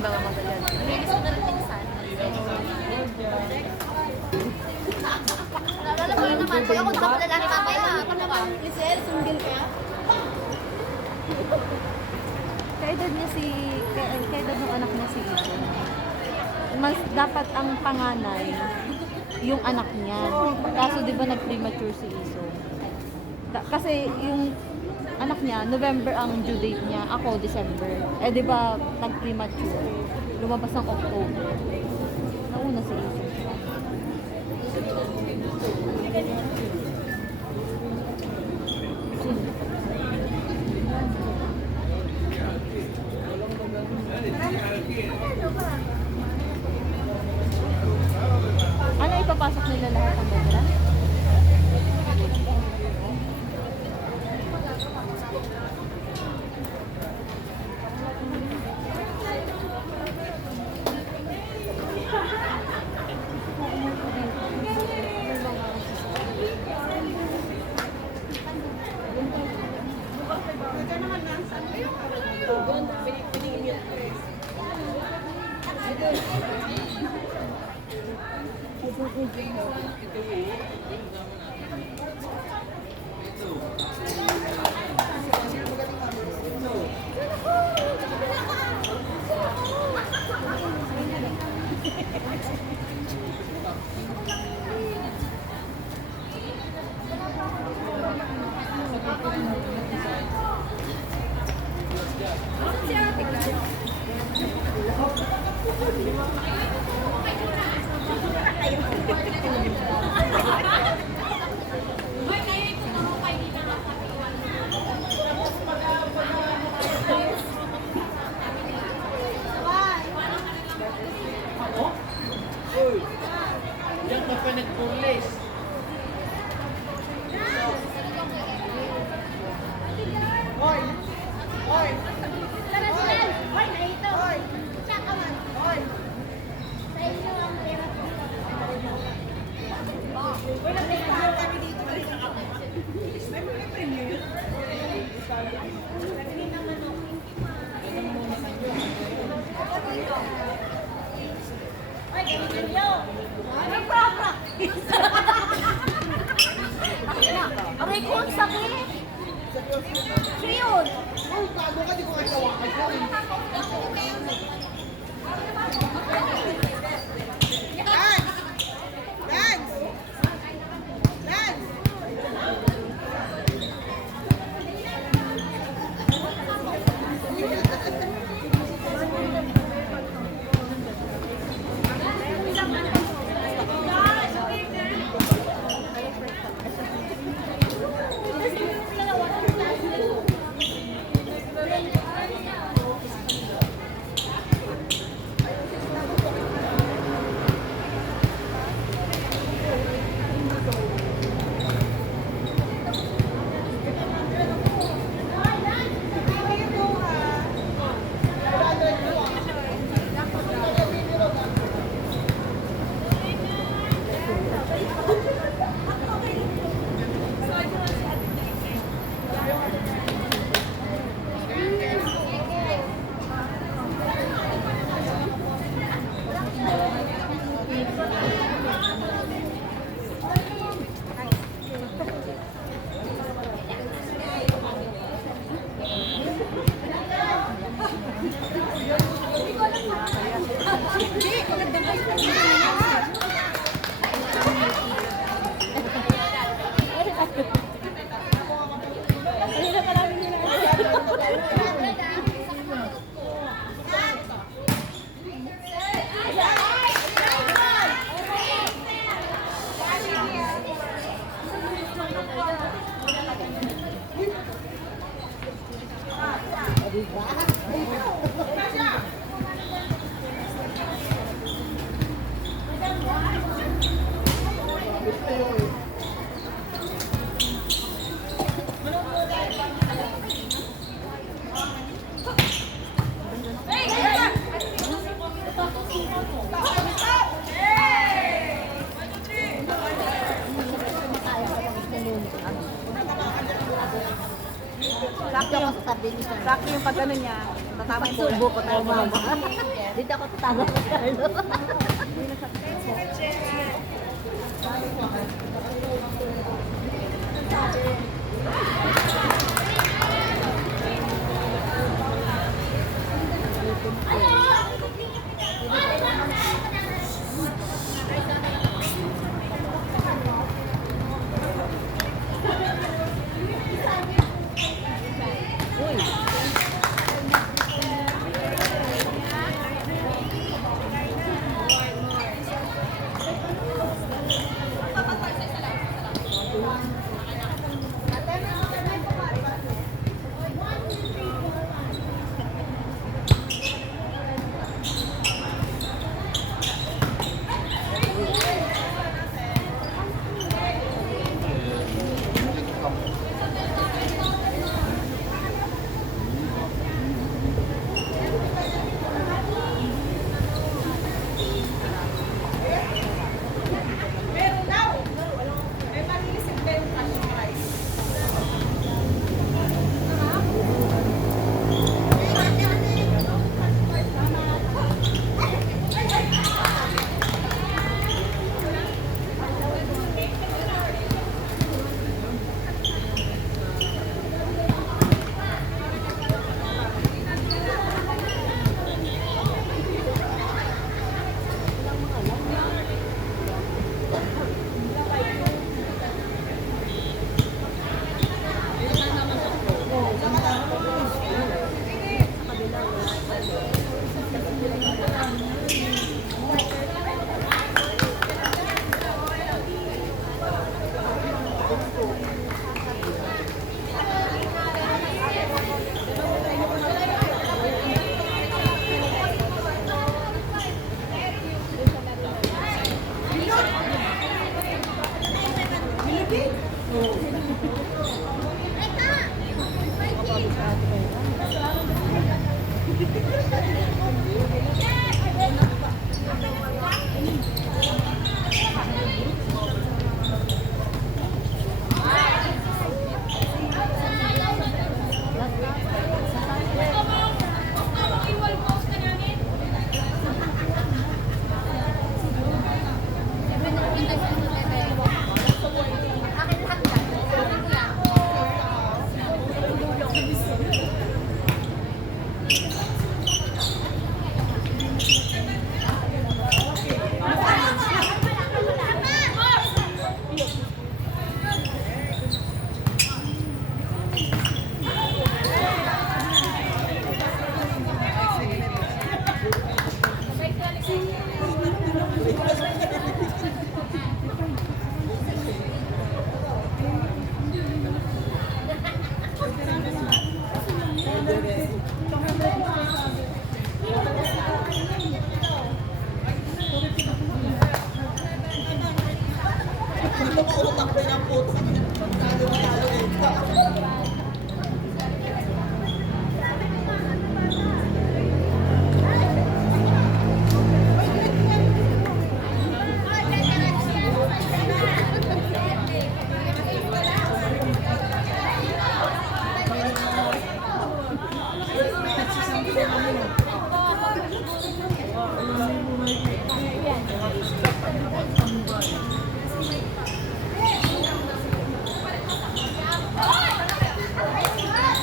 baka madali. Namilis ko na rin minsan. Naalala mo yun naman, pag ako nakapadala ni Papa yun, ano ba? Lisel, single ka? Kaedad niya si, kaedad ng anak niya si Ito. Mas dapat ang panganay, yung anak niya. Kaso di ba nag-premature si Iso? Kasi yung anak niya, November ang due date niya, ako December. Eh di ba nag-premature? Lumabas ng October. Nauna si Iso. Ano ipapasok nila lahat ang bedra? Diyan ka pa nagpulis. Hoy! Hoy! Tara sila! Hoy, nahito! Hoy! Tsaka man! Hoy! Sa inyo ang pera ko. Hoy, nagtatahan kami dito. May mga premyo yun. Hoy, Emilio! Nag-practice! Aray ko, ang sakit! Siya yun! Hoy, bago ka, di ko kagawa ka siya. Dance! Dance! Dance! Sakto ako sa tabi Sakto yung pagano niya. Tatama yung bola. Subo ko tayo mama. Dito ako tatawa ko Carlo. Meron daw. May malilisip na yung cash prize.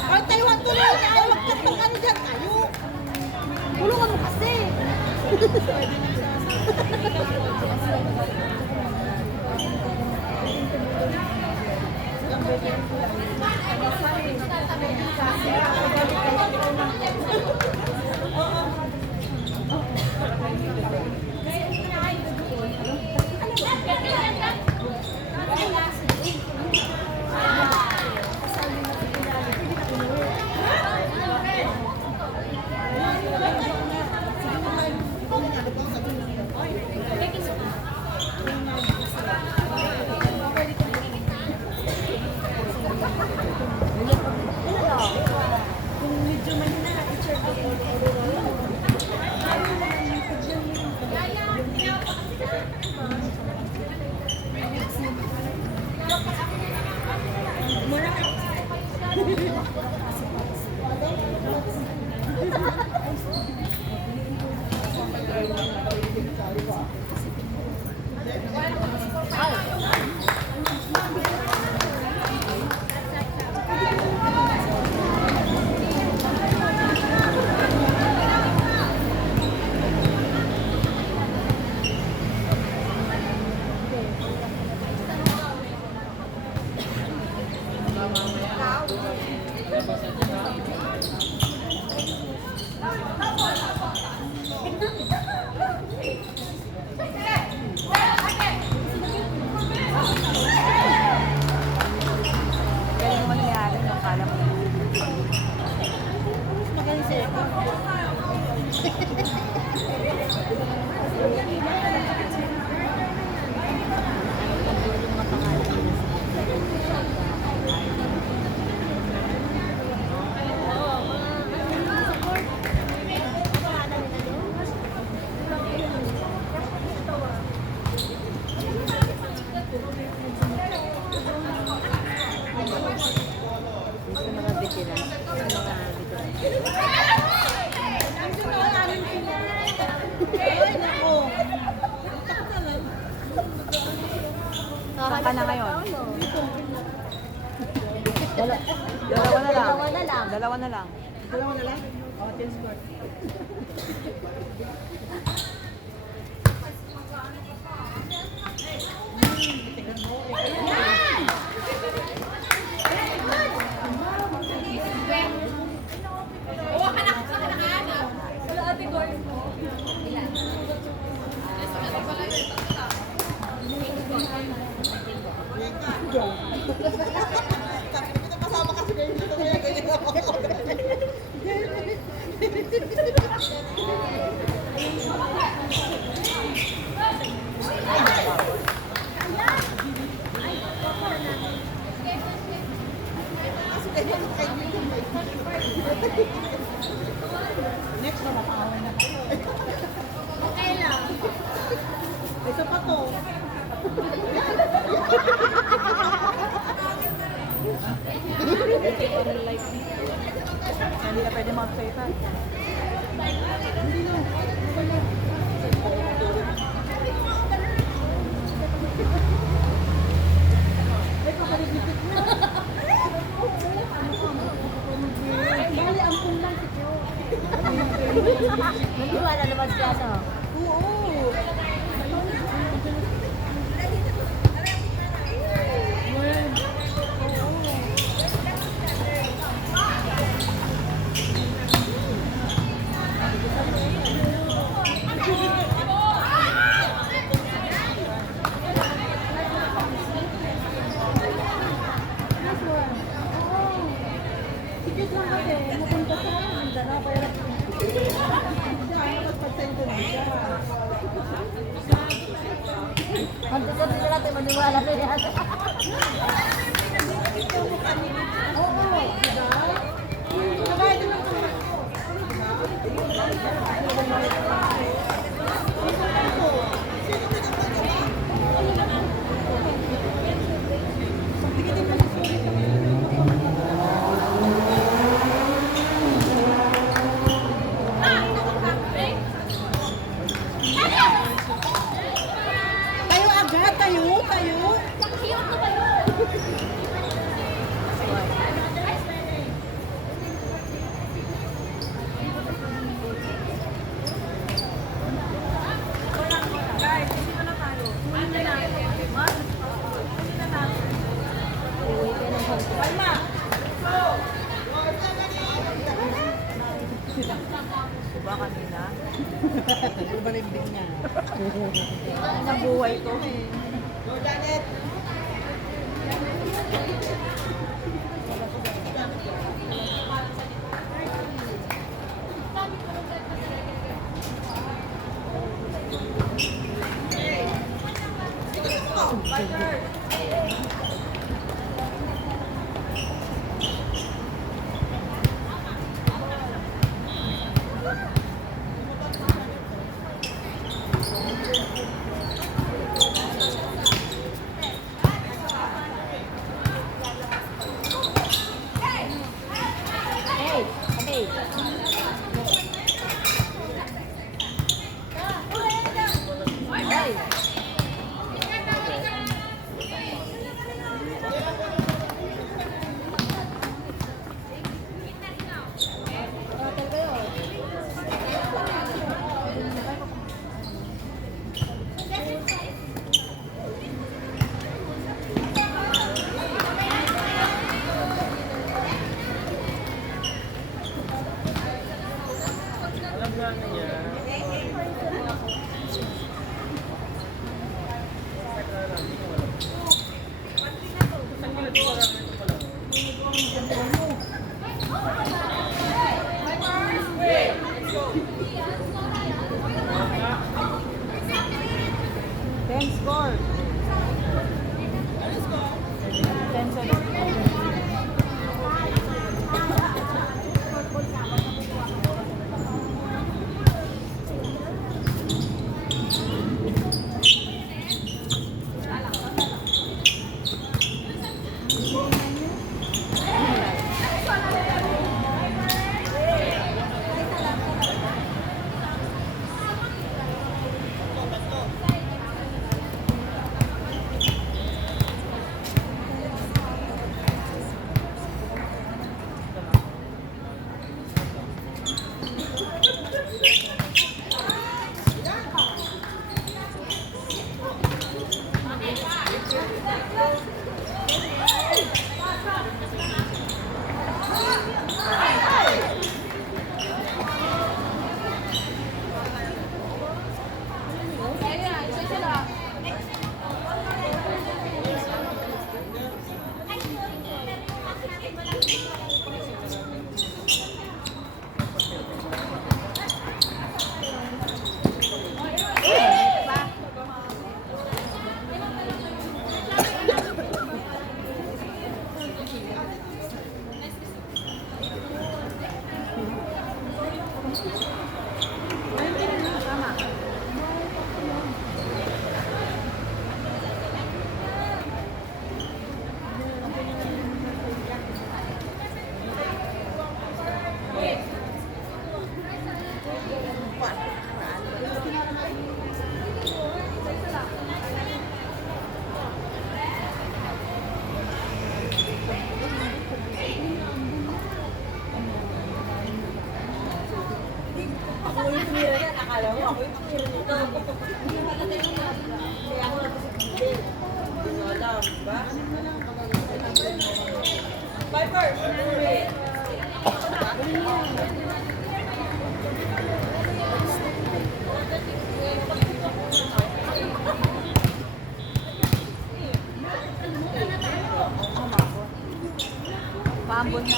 Ay, Taiwan tuloy na. Ay, wag ka pang ano dyan. Tayo. Tulungan mo kasi. second. Yung mga pangalan nila. Yung sa mga veteran. Sa mga veteran. Ay, nako. Saan ka na ngayon? Dala- Dalawa na lang. Dalawa na lang. Dalawa na lang. Dalawa na lang? Oh, 10 score. Kasama kasi kayo dito kaya ganyan ako. Next na makaaway na. Okay lang. Ito pa to. Hindi na pwede mag-safe. Naniwala naman siya, no? Oo. Sikit lang kasi, napunta sa Mindanao, kaya Mantika din natin maniwala na yan. oo, diba? Nagaya din ang tulad ko. Tayo agad, tayo, tayo. Diba kanina? Balimbing niya. Nabuhay ko. Janet! Hey, hey. Hey. Ako yung tumira yan, akala mo ako yung tumira nito. Kaya ako nagsisigil. Hindi mo alam, diba? Piper! Paambon na.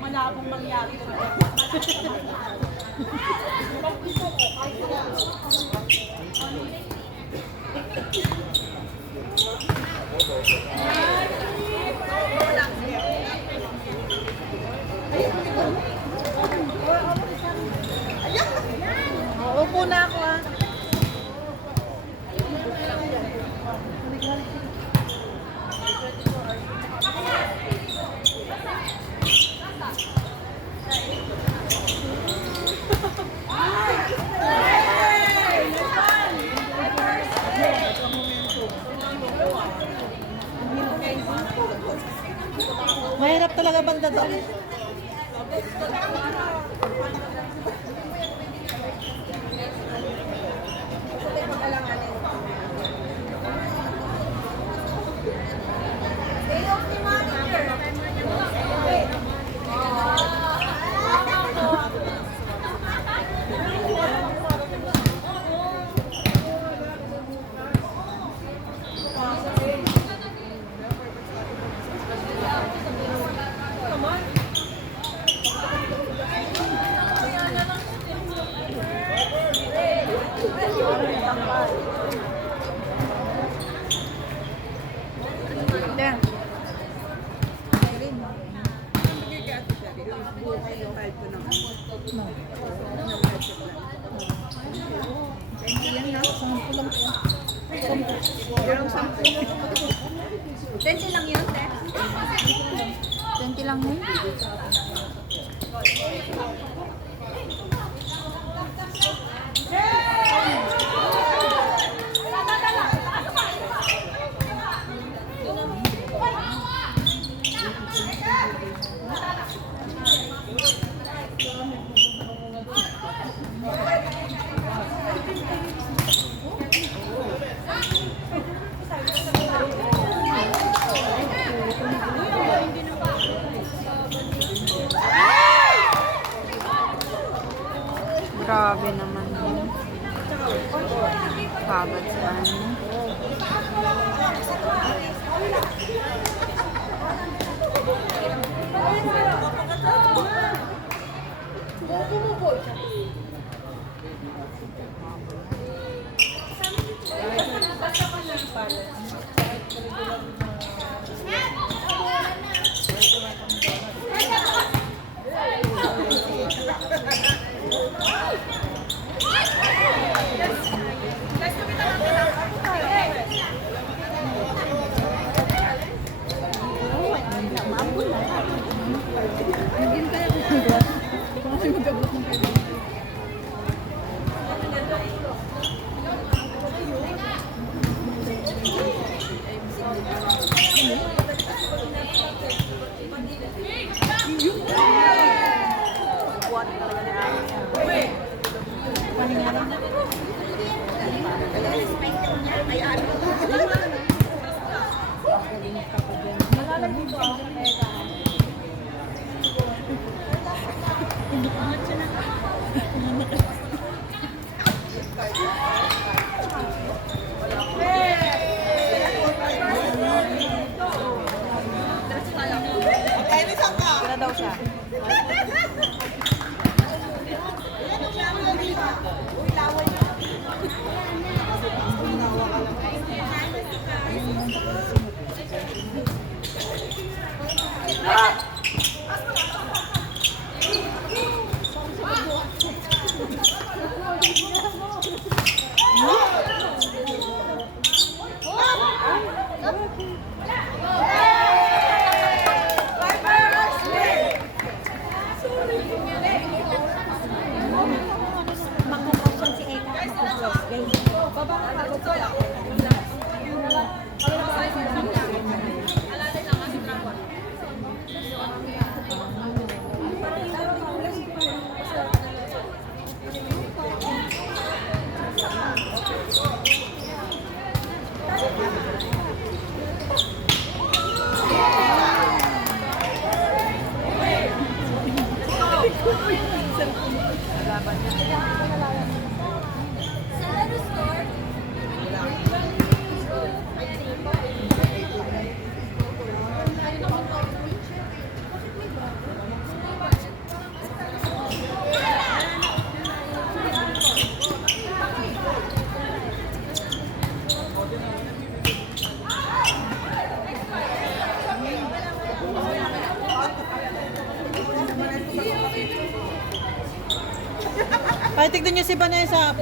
Malabong mangyari. Upo na ako ah. Mahirap talaga banda doon. Tenti lang yun, te. 20 lang yun. Grabe naman yun. Pagod sa ano. Wala daw siya. Ay, tignan niyo si Vanessa.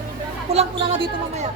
Pulang-pula na dito mamaya.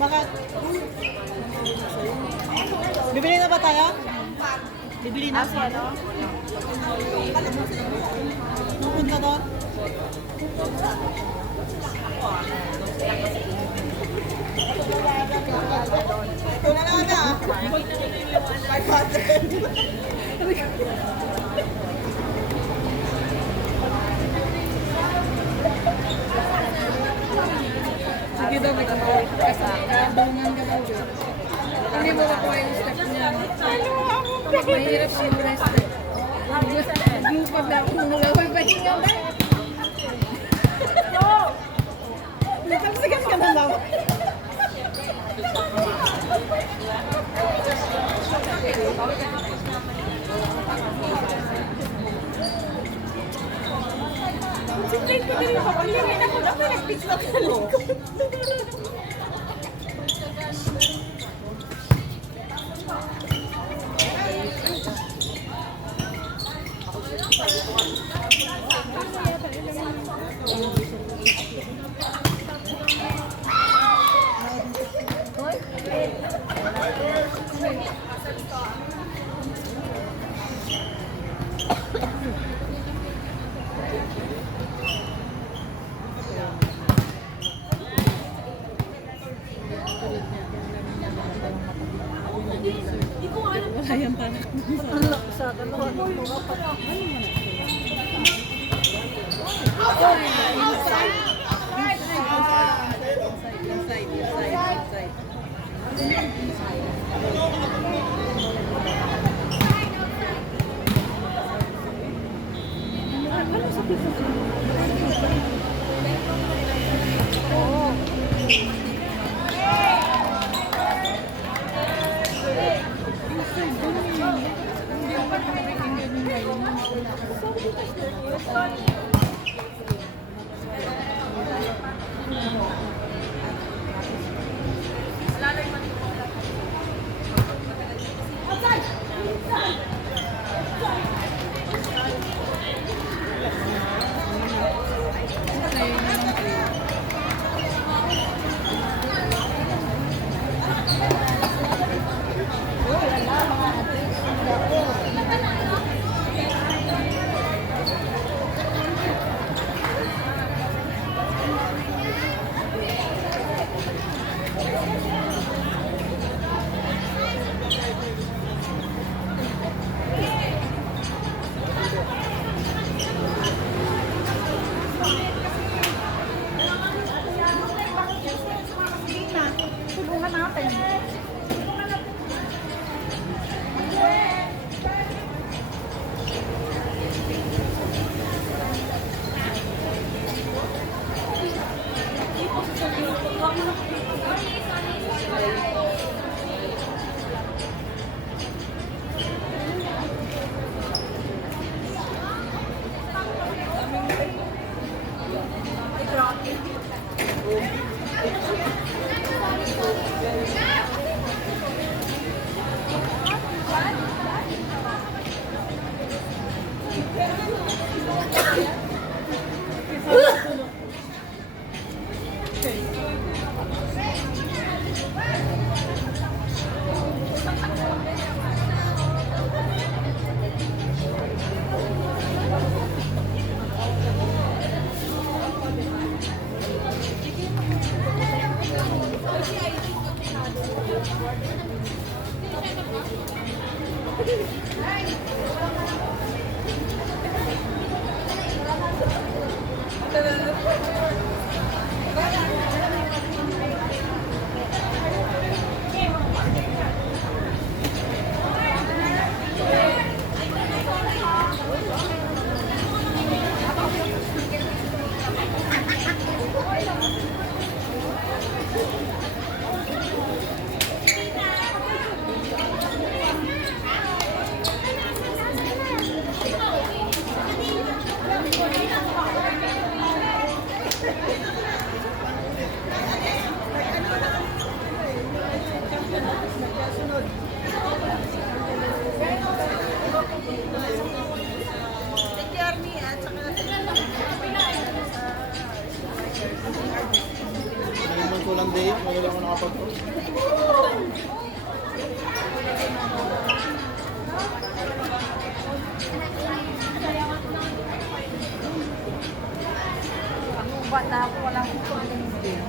Bakit? Bibili na ba tayo? Bibili na siya, no? Pupunta doon? Ito na lang na. 500. daw mag-away ka sa akin. Bungan ka daw yun. Hindi mo makuha yung step niya. Mahirap ang mga step. Glupag na ako nung laway ba hinga ba? Natagsigas ka na lang. Sinlate ko din yung kapalirin ako. Dapat nag-pitch lang sa likod. Wala yung tanak. Tulungan natin. Naman ko lang day, wala ako nakapag-post. Ubat na ako, walang kukunin din.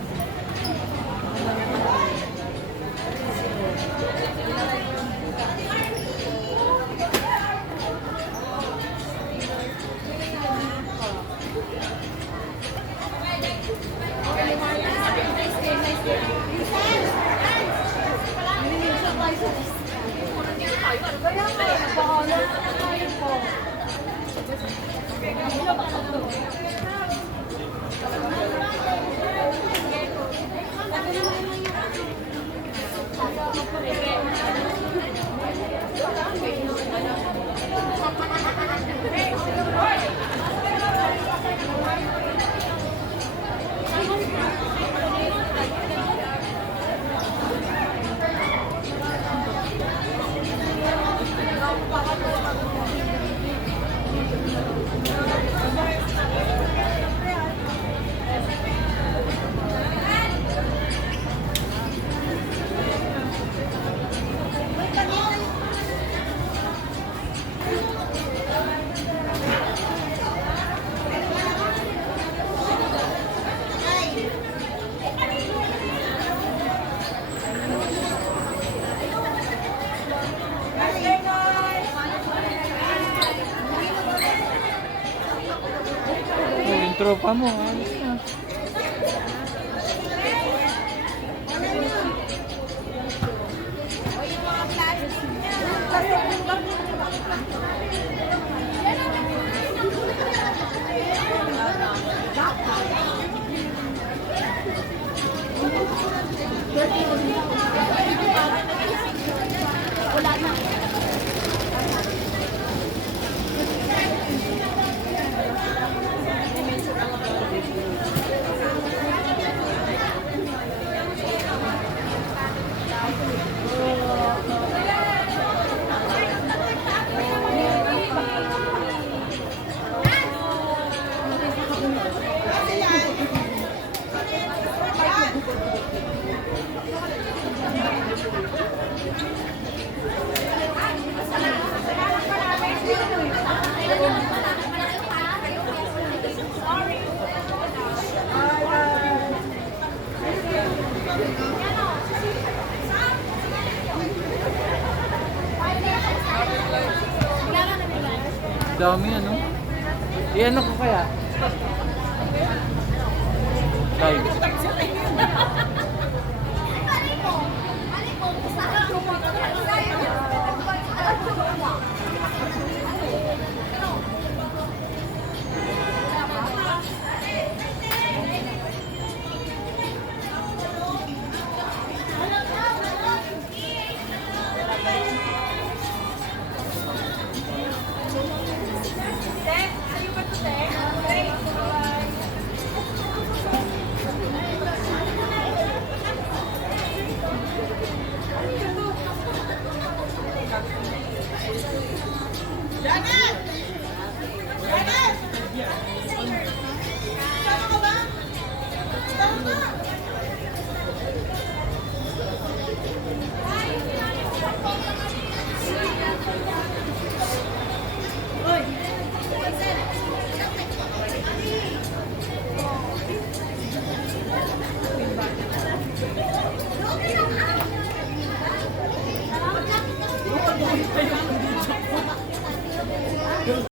Kaya nga, nagpakalat. Ayun po. Yung tropa mo, alis na. Dami ano? Iyan ko kaya?